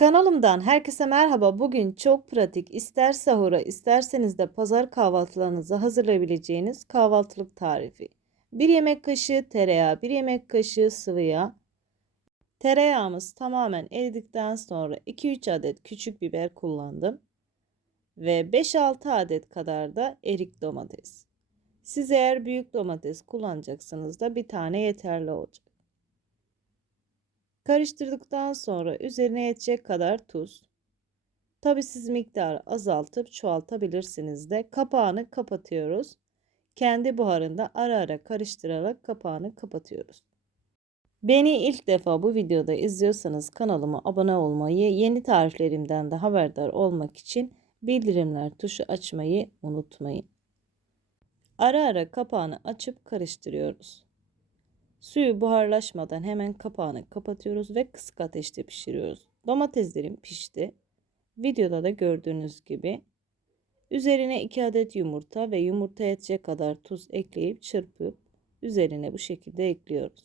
Kanalımdan herkese merhaba. Bugün çok pratik, ister sahura isterseniz de pazar kahvaltılarınızı hazırlayabileceğiniz kahvaltılık tarifi. 1 yemek kaşığı tereyağı, 1 yemek kaşığı sıvı yağ. Tereyağımız tamamen eridikten sonra 2-3 adet küçük biber kullandım. Ve 5-6 adet kadar da erik domates. Siz eğer büyük domates kullanacaksanız da bir tane yeterli olacak. Karıştırdıktan sonra üzerine yetecek kadar tuz. Tabi siz miktarı azaltıp çoğaltabilirsiniz de. Kapağını kapatıyoruz. Kendi buharında ara ara karıştırarak kapağını kapatıyoruz. Beni ilk defa bu videoda izliyorsanız kanalıma abone olmayı, yeni tariflerimden de haberdar olmak için bildirimler tuşu açmayı unutmayın. Ara ara kapağını açıp karıştırıyoruz. Suyu buharlaşmadan hemen kapağını kapatıyoruz ve kısık ateşte pişiriyoruz. Domateslerim pişti. Videoda da gördüğünüz gibi. Üzerine 2 adet yumurta ve yumurta yetecek kadar tuz ekleyip çırpıp üzerine bu şekilde ekliyoruz.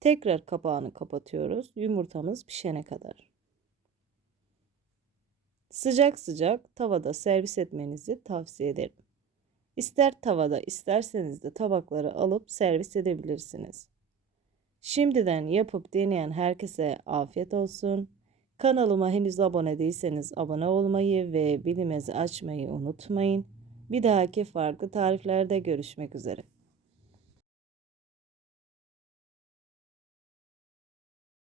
Tekrar kapağını kapatıyoruz. Yumurtamız pişene kadar. Sıcak sıcak tavada servis etmenizi tavsiye ederim. İster tavada isterseniz de tabakları alıp servis edebilirsiniz. Şimdiden yapıp deneyen herkese afiyet olsun. Kanalıma henüz abone değilseniz abone olmayı ve bilimizi açmayı unutmayın. Bir dahaki farklı tariflerde görüşmek üzere.